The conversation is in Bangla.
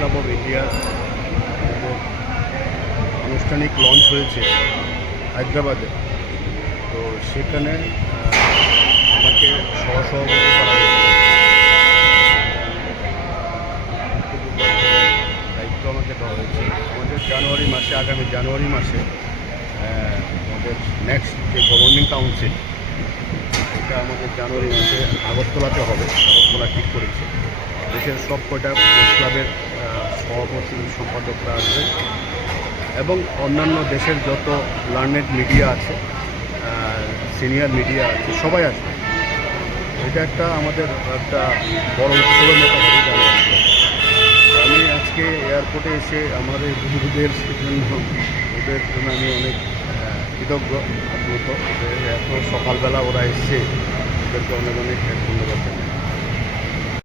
ক্লাব অফ ইন্ডিয়া আনুষ্ঠানিক লঞ্চ হয়েছে হায়দ্রাবাদে। তো সেখানে আমাকে সহসভাপতি করা হয়েছে। দায়িত্ব আমাকে দেওয়া হয়েছে। আমাদের আগামী জানুয়ারি মাসে আমাদের নেক্সট যে গভর্নিং কাউন্সিল, এটা আমাদের জানুয়ারি মাসে আগরতলাতে হবে। আগরতলা ঠিক করেছে। দেশের সব কয়টা প্রেস ক্লাবের সভাপতি সম্পাদকরা আসবে এবং অন্যান্য দেশের যত লার্নেড মিডিয়া আছে, সিনিয়র মিডিয়া আছে, সবাই আসবে। এটা আমাদের একটা বড় উৎসবের মতো হবে জানুয়ারিতে। আমি আজকে এয়ারপোর্টে এসে আমার এই বন্ধুদের জন্য আমি অনেক কৃতজ্ঞ, আপ্লুত যে এত সকালবেলা ওরা এসছে। ওদেরকে অনেক অনেক